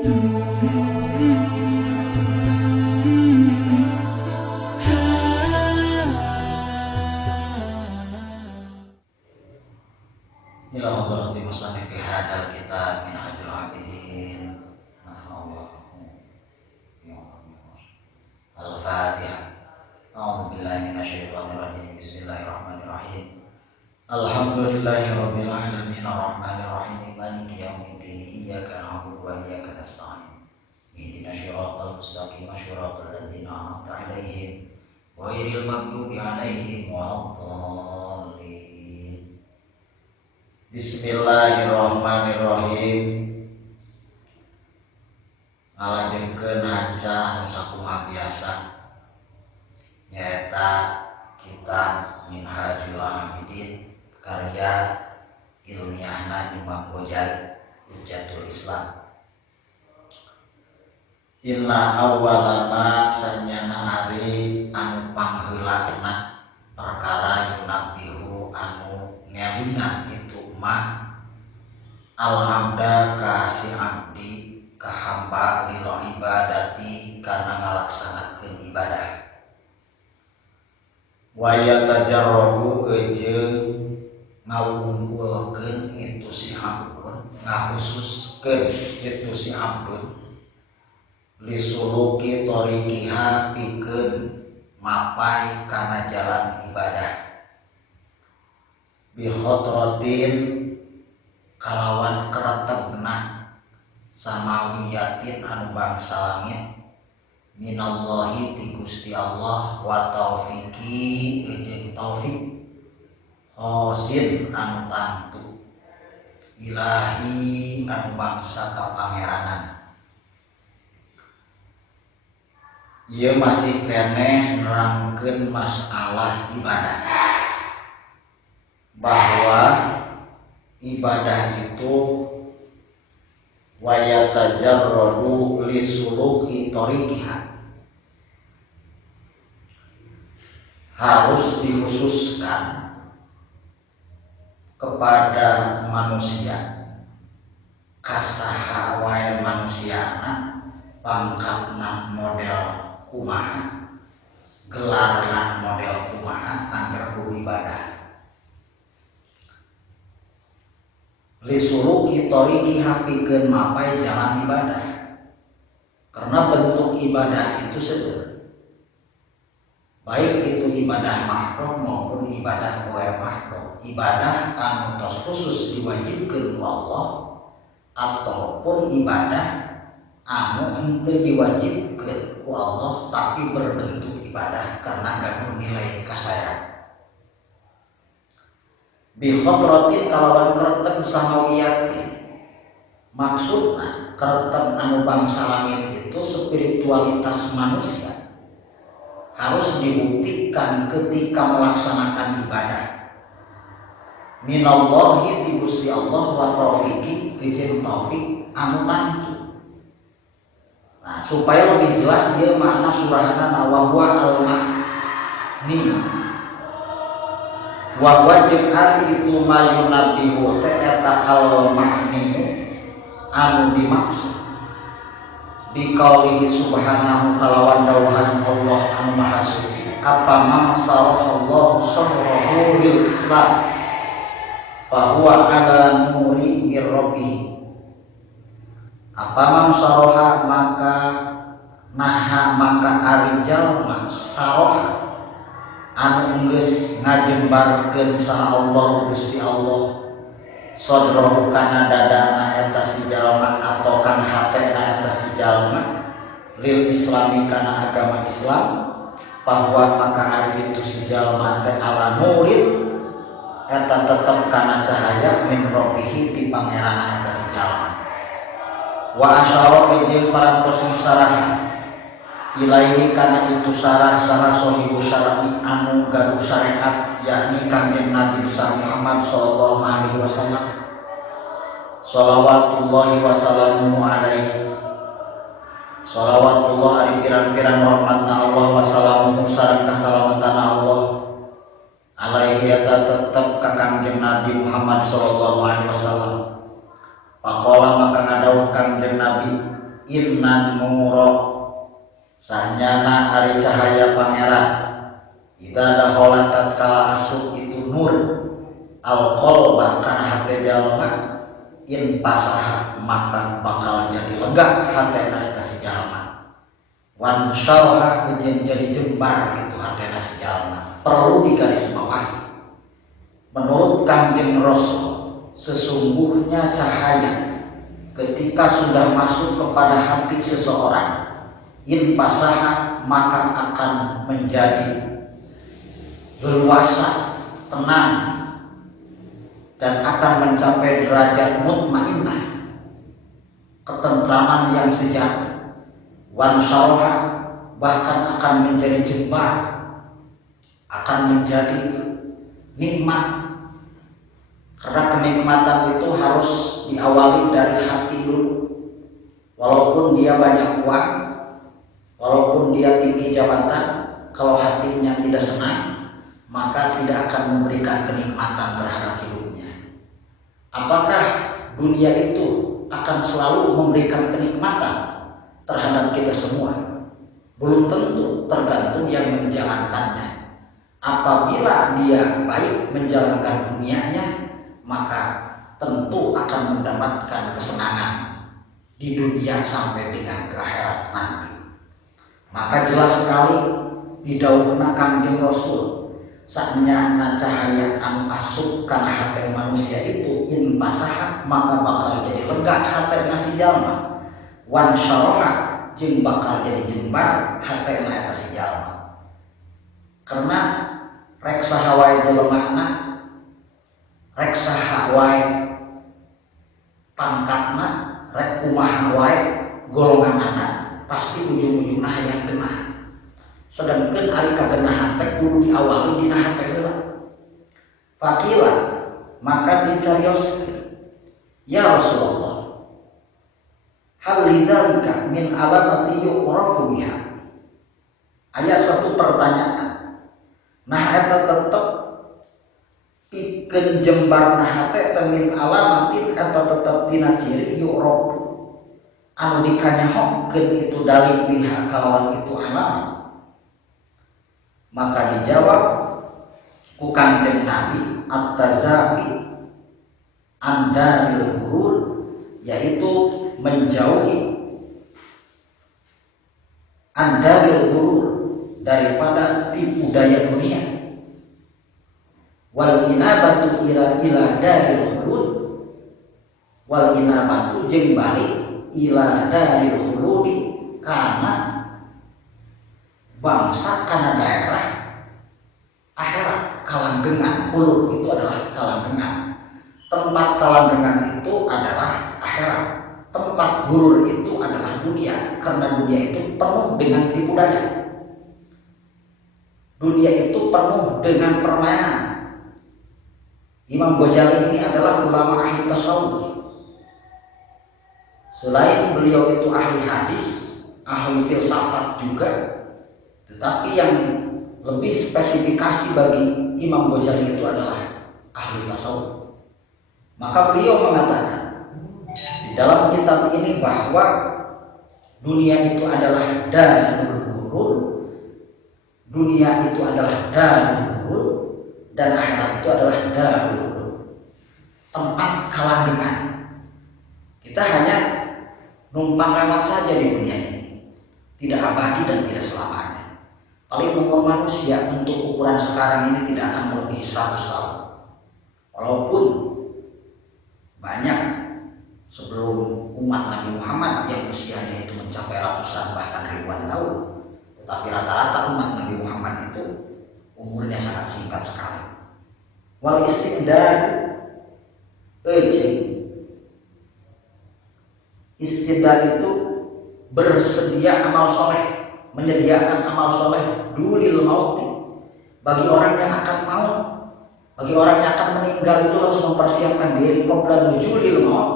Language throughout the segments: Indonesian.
Ila hadrati musannif fi hadzal kitab min Minhajul Abidin. Al-Fatihah. A'udzu billahi minasyaitonir rajim. Bismillahirrahmanirrahim. Alhamdulillahirabbil alamin arrahmanir rahim maliki yaumiddin iyyaka na'budu wa iyyaka nasta'in. Ihdinas siratal mustaqim siratal ladzina an'amta 'alaihim ghairil maghdubi 'alaihim waladdallin. Bismillahirrahmanirrahim. Ngalajengkeun haca anu sakumaha biasa nyaeta kitab Minhajul Abidin karya ilmiahna Imam Ghazali Hujjatul Islam. Inna awwalama sanyana ari anu pangheulana perkara yunabihu anu ngelingan itu mah alhamda ka si abdi ka hamba lilo ibadati kana ngalaksanakeun ibadah. Wa yatajarrabu jeung ngawunggulkeun itu si abdun, ngakhususkeun itu si abdun lisuluki tariqiha pikeun mapai kana jalan ibadah. Bi khatratin kalawan keretebna samawiyatin anu bangsa langit minallahi ti Gusti Allah wa taufiqi jeung taufik hosin anu tantu ilahi anu bangsa kapangeranan. Ieu masih keneh nerangkeun masalah ibadah, bahwa ibadah itu wa yatajarradu lisuluki tariqiha harus dikhususkan kepada manusia kasaha wae manusiana pangkatna model kumaha gelarna model kumaha angger kudu ibadah. Lisuluki tariqi hapikeun mapai jalan ibadah, karena bentuk ibadah itu seueur, baik itu ibadah mahdoh maupun ibadah ghair mahdoh, ibadah anu tos khusus diwajibkeun ku Allah ataupun ibadah anu henteu diwajibkeun ku Allah tapi berbentuk ibadah karena ngandung nilai kasayang. Bi khatratin kalawan kereteg samawiyatin, maksudna kereteg anu bangsa langit itu spiritualitas manusia harus dibuktikan ketika melaksanakan ibadah minallahi ti Gusti Allah wa taufiqi jeung taufik anu tantu. Nah, supaya lebih jelas dia makna surahana wa huwa al-ma'ni wa wajib hari itu mayunabihu ta'ata al-ma'ni anu dimaksud biqaulihi subhanahu kalawan dawuhan Allah anu maha suci apa man sarahallahu sadrahu lil Islam bahwa ala nuri mir rabbih. Apa man saraha maka naha maka arijal saroha anu geus ngajembarkeun saha Allah Gusti Allah sadrahu kana dadana eta si jalma atau kana hatena eta si jalma lil islami kana agama Islam bahwa maka hari itu si jalma teh ala nurin eta tetep kana cahaya min rabbihi ti pangeran eta si jalma. Wa asyara jeung parantos ngisarahan ilaihi kana itu sarah saha sahibu syar'i anu gaduh syariat yakni Kanjeng Nabi besar Muhammad sallallahu alaihi wasallam shalawatullahi wasallamu alaihi shalawatullah ari pirang-pirang rahmatna Allah wasallamu sareng kasalamatan Allah alaihi eta tetep ka Kanjeng Nabi Muhammad sallallahu alaihi wasallam. Faqala maka ngadawuh Kanjeng Nabi innan nuro sanyana ari cahaya pangeran ida dahola tatkala asup itu nur alqolba kana hate jalma in pasaha maka bakal jadi lega hatena eta si jalma wan syarha kejen jadi jembar itu hatena si jalma. Perlu digarisbawahi menurut Kangjeng Rasul sesungguhnya cahaya ketika sudah masuk kepada hati seseorang in pasaha maka akan menjadi leluasa, tenang, dan akan mencapai derajat mutmainnah, ketentraman yang sejati. Wan syarha bahkan akan menjadi jembar, akan menjadi nikmat. Karena kenikmatan itu harus diawali dari hati dulu. Walaupun dia banyak uang, walaupun dia tinggi jabatan, kalau hatinya tidak senang, maka tidak akan memberikan kenikmatan terhadap hidupnya. Apakah dunia itu akan selalu memberikan kenikmatan terhadap kita semua? Belum tentu, tergantung yang menjalankannya. Apabila dia baik menjalankan dunianya, maka tentu akan mendapatkan kesenangan di dunia sampai dengan ke akhirat nanti. Maka jelas sekali didhawuhna Kangjeng Rasul saknyana cahaya anu asup kana hate manusia itu in pasaha maka bakal jadi lega hatena si jalma wan syarha jeung bakal jadi jembar hatena eta si jalma. Karena rek saha wae jelemana, rek saha wae pangkatna, rek kumaha wae golonganana, pasti ujung-ujungna hayang genah. Sedangkan ari kagenahan teh kudu diawali dina hate heula. Faqila maka dicarioskeun, ya Rasulullah, hal lidzalika min alamati yu'rafu biha. Aya satu pertanyaan. Nah eta tetep pikeun jembarna hate teh min alamatin eta tetep tina ciri yu'rafu anu dikanyahokeun itu dalil biha kalawan itu alamat. Maka dijawab ku Kangjeng Nabi at-tazabi andaril ghurur, yaitu menjauhi andaril ghurur daripada tipu daya dunia, wal inabatu ila daril khulud, wal inabatu jeung balik ila daril khuludi kana bangsa kana daerah akhirat. Kalanggengan khulud itu adalah kalanggengan, tempat kalanggengan itu adalah akhirat, tempat ghurur itu adalah dunia. Karena dunia itu penuh dengan tipu daya, dunia itu penuh dengan permainan. Imam Ghazali ini adalah ulama ahli tasawuf. Selain beliau itu ahli hadis, ahli filsafat juga, tetapi yang lebih spesifikasi bagi Imam Ghazali itu adalah ahli tasawuf. Maka beliau mengatakan di dalam kitab ini bahwa dunia itu adalah darul ghurur, dunia itu adalah darul ghurur, dan akhirat itu adalah darul ghurur, tempat kalanggengan. Kita hanya numpang lewat saja di dunia ini, tidak abadi dan tidak selamanya. Paling umur manusia untuk ukuran sekarang ini tidak akan melebihi 100 tahun. Walaupun banyak sebelum umat Nabi Muhammad yang usianya itu mencapai ratusan bahkan ribuan tahun, tetapi rata-rata umat Nabi Muhammad itu umurnya sangat singkat sekali. Wal istidad istidad itu bersedia amal soleh, menyediakan amal soleh dulil mauti, bagi orang yang akan maut, bagi orang yang akan meninggal itu harus mempersiapkan diri qabla nuzulil maut,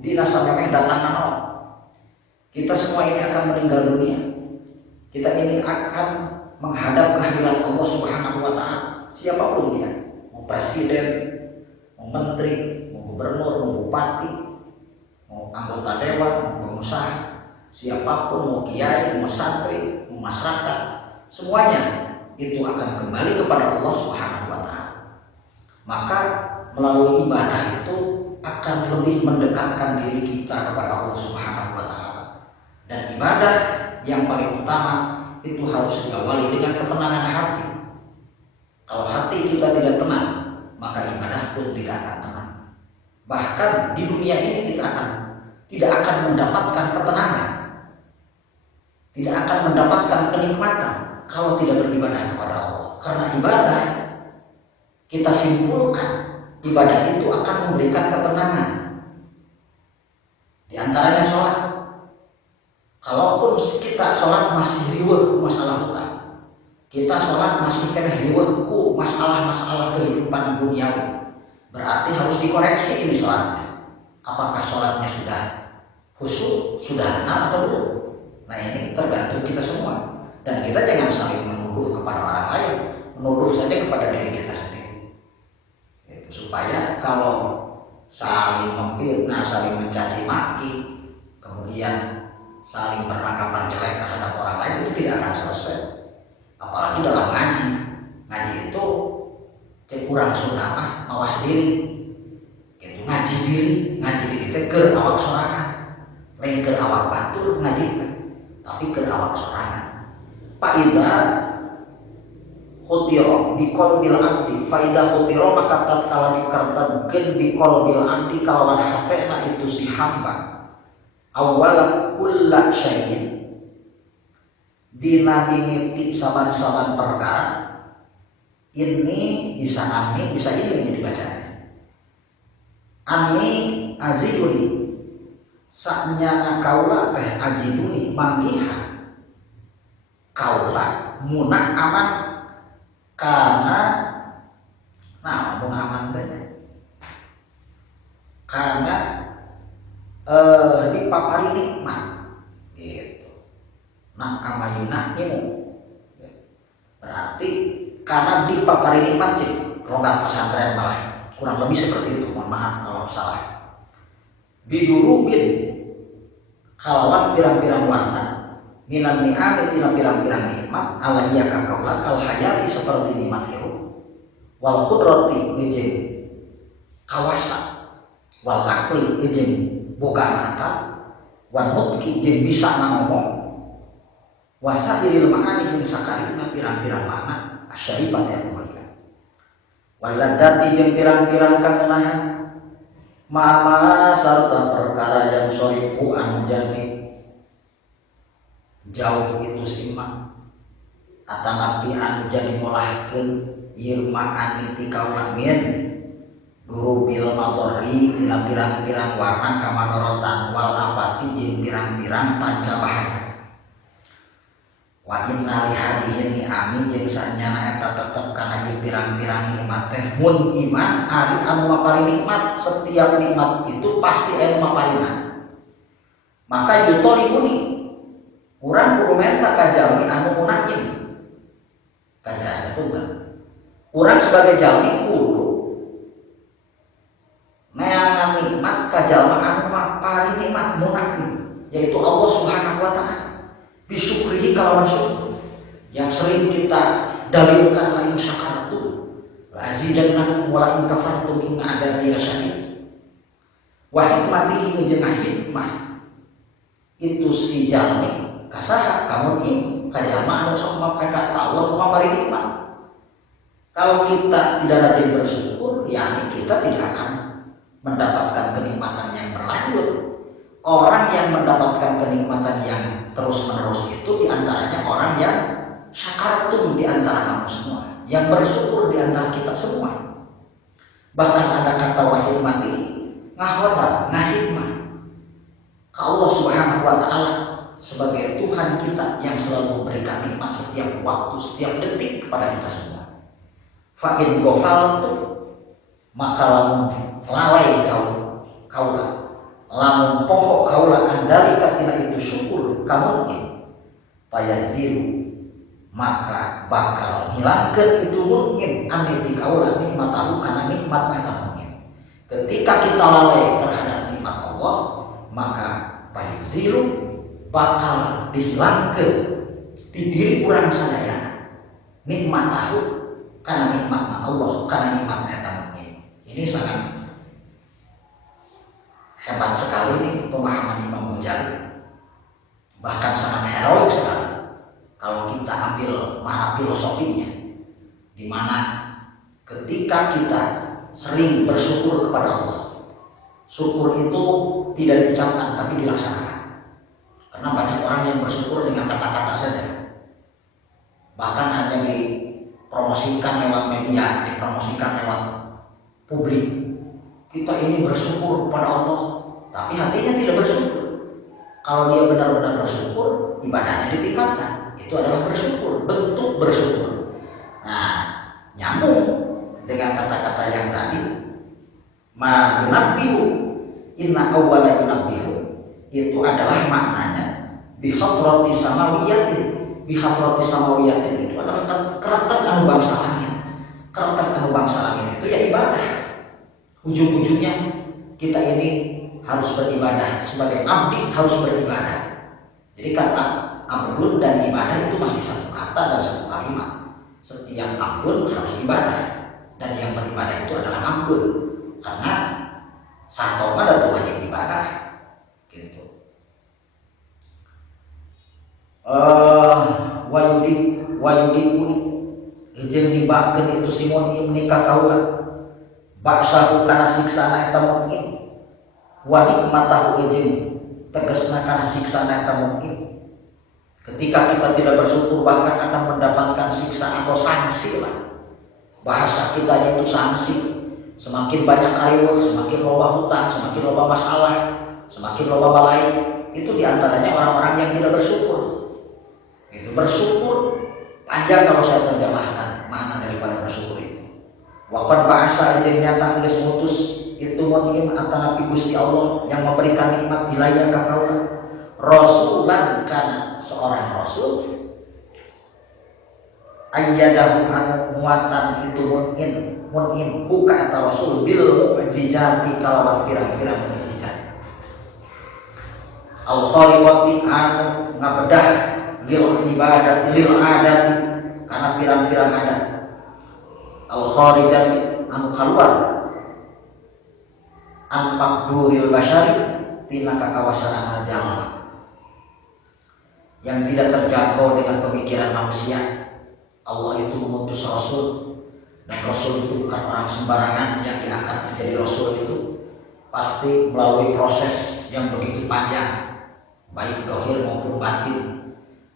dina samemeh datangna maut. Kita semua ini akan meninggal dunia, kita ini akan menghadap kehadirat Allah Subhanahu wa Ta'ala, siapapun dia, mau presiden, mau menteri, mau gubernur, mau bupati, mau anggota dewan, mau pengusaha, siapapun, mau kiai, mau santri, mau masyarakat, semuanya itu akan kembali kepada Allah Subhanahu wa taala. Maka melalui ibadah itu akan lebih mendekatkan diri kita kepada Allah Subhanahu wa taala. Dan ibadah yang paling utama itu harus diawali dengan ketenangan hati. Kalau hati kita tidak tenang, maka ibadah pun tidak akan tenang. Bahkan di dunia ini kita tidak akan mendapatkan ketenangan, tidak akan mendapatkan kenikmatan kalau tidak beribadah kepada Allah. Karena ibadah, kita simpulkan, ibadah itu akan memberikan ketenangan. Di antaranya sholat. Kalaupun kita sholat masih riweuh masalah hutang, kita sholat masih kena riweuh ku masalah-masalah kehidupan duniawi, berarti harus dikoreksi ini sholatnya. Apakah sholatnya sudah khusyuk, sudah benar atau belum? Nah, ini tergantung kita semua. Dan kita jangan saling menuduh kepada orang lain, menuduh saja kepada diri kita sendiri. Itu supaya kalau saling memfitnah, saling mencaci maki, kemudian saling beranggapan jelek terhadap orang lain, itu tidak akan selesai. Apalagi dalam ngaji. Ngaji itu cek kurang sunah mawas diri. Gitu, ngaji diri itu keur awak sorangan. Lain keur awak batur ngaji teh, tapi keur awak sorangan. Faida khutiro bikol bil abdi, faida khutiro maka tatkala dikertengkeun bikol bil abdi kalawan hatena itu si hamba. Awal kulla syai'in dina mimiti saban-saban perkara. Ini bisa ami, bisa ini dibacanya. Ami aziduni, saknya kaula teh ajiduni manggiha. Kaula munah aman karena munah aman teh karena dipapari nikmat gitu. Amayuna imu berarti karena dipapari nikmat cik logat pesantren malah kurang lebih seperti itu, mohon maaf kalau salah. Bidurubin kalawan pirang-pirang warna minan ni'ami tina pirang-pirang nikmat alaiya kakaula kal hayati seperti nikmat hirup wal qudrati ijin kawasa wal akli ijin boga akal wan mutki jeung bisa ngomong wasairil ma'ani jeung sakarina pirang-pirang makna asyarifat yang mulia waladati jeung pirang-pirang kangenahan mama sarta perkara yang sorifu anu janib jauh itu simak atanapi anu jadi molahkeun ieu ma'ani ti kaula min Durubil matori tina pirang-pirang warna kamanorotan wal apati jeung pirang-pirang pancabahaya. Wa inna li hadhihi ni'ami jeung sanyana eta tetep kana ieu pirang-pirang nikmat teh mun iman ari anu mapari nikmat, setiap nikmat itu pasti aya maparina. Maka yutolibuni urang kudu menta ka jalmi anu munaim. Kajelas punten. Urang sebagai jalmi kudu neangan nikmat kajalma anu mapari nikmat munakim, yaitu Allah Subhanahu wa taala. Bisyukrihi kalawan syukur yang sering kita dalilkan la in syakartum la azidannakum wa la in kafartum inna adzabi lasyadid. Wa hikmatihi jeung hikmah itu si jalmi kasaha kamun in kajalma anu sok mapeka ka Allah mapari nikmat. Kalau kita tidak rajin bersyukur, yakni kita tidak akan mendapatkan kenikmatan yang berlanjut. Orang yang mendapatkan kenikmatan yang terus-menerus itu diantaranya orang yang syakartum diantara kamu semua, yang bersyukur diantara kita semua. Bahkan ada kata wahid mati ngahodam, ngahikmah ke Allah Subhanahu wa taala sebagai Tuhan kita yang selalu memberikan nikmat setiap waktu, setiap detik kepada kita semua. Fa in ghafaltu maka lamun lalai kaula lamun poho kaula andali katina itu syukur kamu payazilu maka bakal hilangkeun itu mungkin aniti kaula nikmatahu kana nikmat eta mungkin. Ketika kita lalai terhadap nikmat Allah, maka payazilu bakal dihilangkan di diri orang sadaya nikmat tahu karena nikmat Allah, karena nikmat eta mukmin. Ini sangat hebat sekali nih pemahaman Imam Ghazali, bahkan sangat heroik sekali kalau kita ambil makna filosofinya, di mana ketika kita sering bersyukur kepada Allah, syukur itu tidak diucapkan tapi dilaksanakan. Karena banyak orang yang bersyukur dengan kata-kata saja, bahkan hanya dipromosikan lewat media, dipromosikan lewat publik. Kita ini bersyukur kepada Allah, tapi hatinya tidak bersyukur. Kalau dia benar-benar bersyukur, ibadahnya ditingkatkan. Itu adalah bersyukur, bentuk bersyukur. Nah, nyambung dengan kata-kata yang tadi, ma yunabbihu, inna awwala yunabbihu, itu adalah maknanya bihadrati samawiyatin. Bihadrati samawiyatin itu adalah keratan anu bangsa langit. Keratan anu bangsa langit itu ya ibadah. Ujung-ujungnya kita ini harus beribadah, sebagai abdi harus beribadah. Jadi kata abdun dan ibadah itu masih satu kata dan satu kalimat. Setiap abdun harus ibadah, dan yang beribadah itu adalah abdun, karena satu pada wajib ibadah gitu. Wayudi kuni jeung dibakeun itu Simon ibni kakaula baksahu kana siksana eta mungkin wa nikmatahu jeung tegasna kana siksana eta mungkin. Ketika kita tidak bersyukur bahkan akan mendapatkan siksa atau sanksi lah. Bahasa kita yaitu sanksi. Semakin banyak kariweuh, semakin loba hutang, semakin loba masalah, semakin loba balai. Itu diantaranya orang-orang yang tidak bersyukur. Itu bersyukur panjang kalau saya terjemahkan makna daripada bersyukur itu. Waqad bahasa jeung nyata geus mutus itu munim atanapi Gusti Allah yang memberikan nikmat wilayah ka kaula. Rasulan kana seorang rasul ayyadahu anu muatan itu munin buka eta rasul bil mukjizati kalawan pirang-pirang mukjizat al khariqati anu ngabedah lil ibadat lil adati kana pirang-pirang adat al kharijati anu kaluar an maqduril basyari tina kakawasan jalma yang tidak terjangkau dengan pemikiran manusia. Allah itu mengutus rasul, dan rasul itu bukan orang sembarangan yang diangkat menjadi rasul. Itu pasti melalui proses yang begitu panjang, baik dohir maupun batin,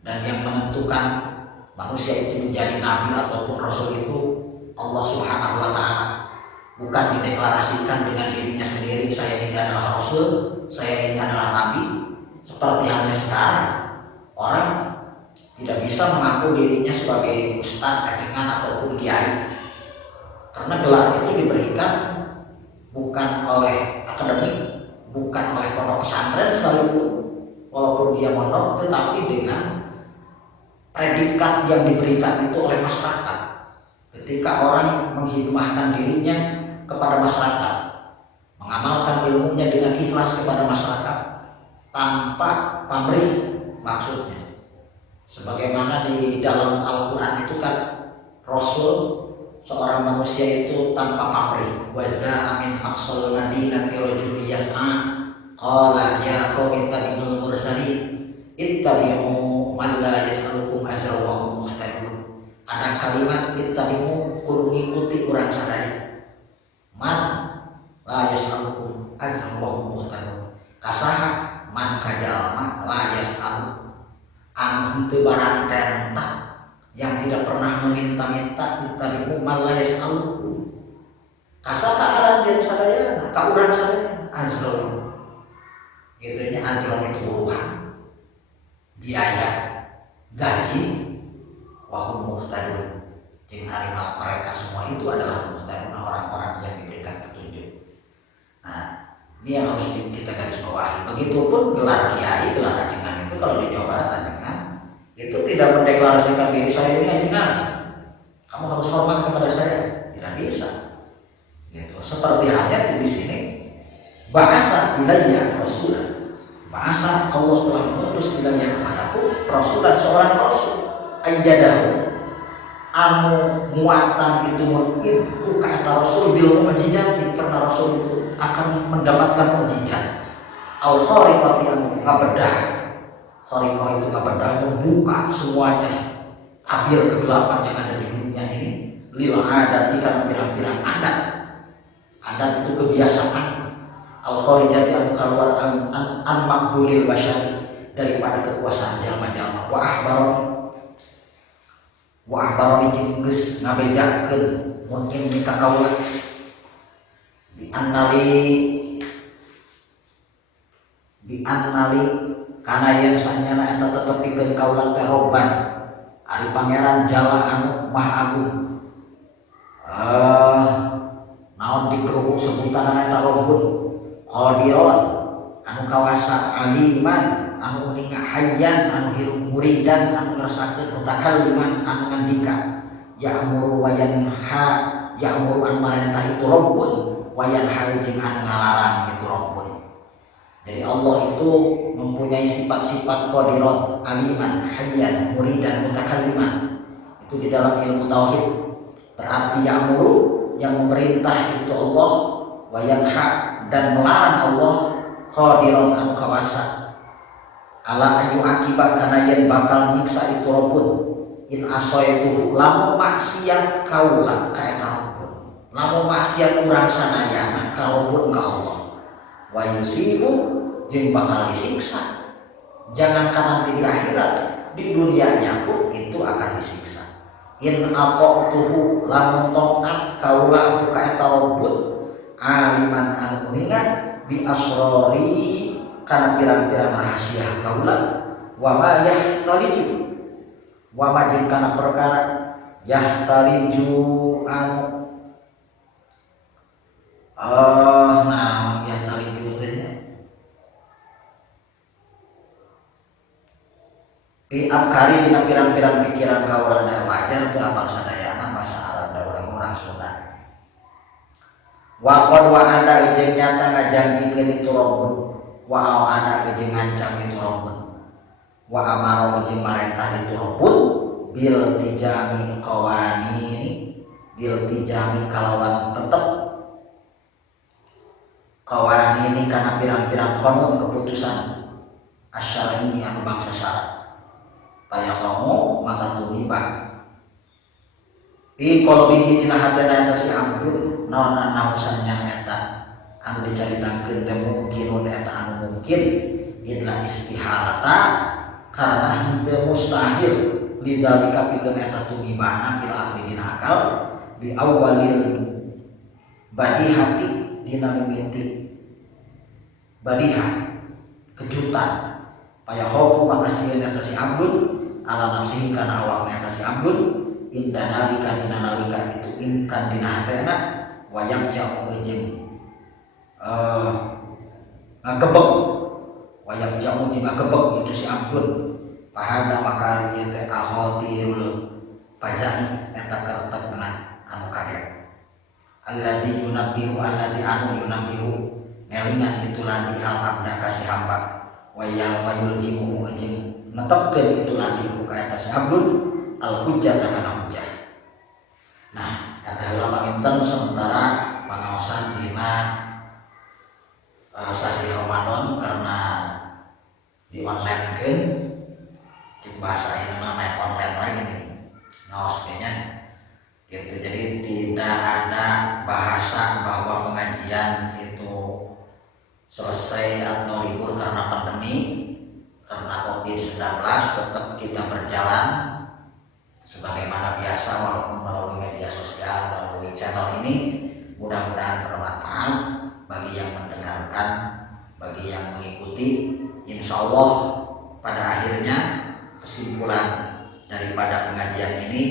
dan yang menentukan manusia itu menjadi nabi ataupun rasul itu Allah Subhanahu wa Ta'ala. Bukan dideklarasikan dengan dirinya sendiri, saya ini adalah rasul, saya ini adalah nabi. Seperti halnya sekarang, orang tidak bisa mengaku dirinya sebagai ustadz, ajengan ataupun kiai, karena gelar itu diberikan bukan oleh akademik, bukan oleh pondok pesantren sekalipun, walaupun dia mondok, tetapi dengan predikat yang diberikan itu oleh masyarakat. Ketika orang menghidmahkan dirinya kepada masyarakat, mengamalkan ilmunya dengan ikhlas kepada masyarakat, tanpa pamrih maksudnya. Sebagaimana di dalam Al-Quran itu kan Rasul seorang manusia itu tanpa pamrih. Waza amin aqsal madinati rajulun yas'a qala ya qaumi ittabi'ul mursalin ittabi'u man la yas'alukum ajra wa hum muhtadun. Ada kalimat ittabi'u kudu ngikuti urang sadaya. Man la yas'alukum ajra wa hum muhtadun. Kasaha man kajalma la yas'alu anu henteu barang tentang yang tidak pernah meminta-minta ittabi'u man la yas'alu. Kasata aranjeun sadayana ka urang sadaya azron. Gitu nya azron itu uruhan, biaya, gaji, wa hum muhtadun. Jeung harima mereka semua itu adalah muhtadun, orang-orang yang diberikan petunjuk. Nah, ini yang harus kita garis bawahi. Begitupun gelar kiai, gelar ajengan itu kalau di Jawa Barat ajengan itu tidak mendeklarasikan diri saya ini ajengan, kamu harus hormat kepada saya, tidak bisa. Gitu. Seperti halnya di sini bahasa ilayya Rasulullah, Masa Allah telah mengutus wilayah kepadaku rasulan seorang rasul ayyadahu anu muatan itu mungkin kata rasul bil mukjizat karena rasul itu akan mendapatkan mukjizat al khariqati anu ngabedah khariqah itu ngabedah membuka semuanya tabir kegelapan yang ada di dunia ini lil adati karena pirang-pirang adat itu kebiasaan al kharijati anu keluar an makburil basyari daripada kekuasaan jalma-jalma wa ahbaroni jeung geus ngabejakeun mun ilmi ka kaula bi annali kana yang sanyana eta tetep pikeun kaula teh robban ari pangeran jala anu maha agung naon dikeruhuk sebutan eta robbun qadiron anu kawasa aliman anu uninga hayyan anu hirup muridan anu ngerasakeun mutakalliman anu ngandika ya'muru wa yanha ya'muru an marentah itu rabbun wa yanha jeung anu ngalarang itu rabbun. Jadi Allah itu mempunyai sifat-sifat qadiron, aliman, hayyan, muridan, mutakalliman. Itu di dalam ilmu tauhid. Berarti ya'muru yang memerintah itu Allah, wa yanha dan melarang Allah qadiron anu kawasa ala ayu akibat karena yang bakal nyiksa itu robun in asoytuhu lamun maksiat kaula ka eta robun lamun maksiat urang sanayana ka robun ka Allah wa yusibu jeung bakal disiksa jangankan nanti di akhirat di dunianya pun itu akan disiksa in aqtuhu lamun taat kaula ka eta robun aliman anu uningan bi asrori karena pirang-pirang rahasia kaula wa ma yahtaliju wa ma jeung kana perkara yahtaliju anu yahtaliju teh nya bi afkari dina pirang-pirang pikiran kaula da wajar teu apal sadayana bahasa Arab da urang-urang Sunda wa qad wa ada jeung nyata ngajanjikeun itu rabbun wa ana jeung ngancam itu rabbun wa amara jeung marentah itu rabbun bil tijami qawanini bil tijami kalawan tetep qawanini kana pirang-pirang qanun keputusan asyari anu bangsa syarat paya kamu maka tuliba fi qalbihi dina hatena eta si abdun naon nausannya eta anu dicaritakeun teh mungkin eta anu mungkin illa istihalata karena henteu mustahil lidzalika pikeun eta tumibana fil aqli dina akal bi awalil badihati dina mimiti badihah kejutan paya hoku maka sieun eta si abdun ala nafsihi kana awakna eta si abdun inda nalika dina nalika itu imkan dina hatena wayang jauh jeung ngagebek wayang jauh jeung ngagebek itu si abdun pahada maka ieu teh ahotirul pajai eta kertepna anu kaget alladzi yunabbihu alladzi anu yunabbihu ngelingan itu ladi hal abda kasih hamba wayal wayul jimu jeung netepkeun itu ladi ka eta si abdun al hujjah kana hujjah. Nah eta heula panginten sementara pangaosan dina sasi Ramadan karena di online kan cek bahasa ini namanya online lagi nih ngaos kayaknya gitu. Jadi tidak ada bahasa bahwa pengajian itu selesai atau libur karena pandemi, karena COVID-19. Tetap kita berjalan sebagaimana biasa walaupun melalui media sosial, melalui channel ini. Mudah-mudahan bermanfaat bagi yang mendengarkan, bagi yang mengikuti. Insya Allah pada akhirnya kesimpulan daripada pengajian ini,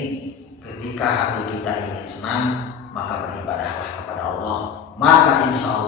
ketika hati kita ingin senang maka beribadahlah kepada Allah, maka insya Allah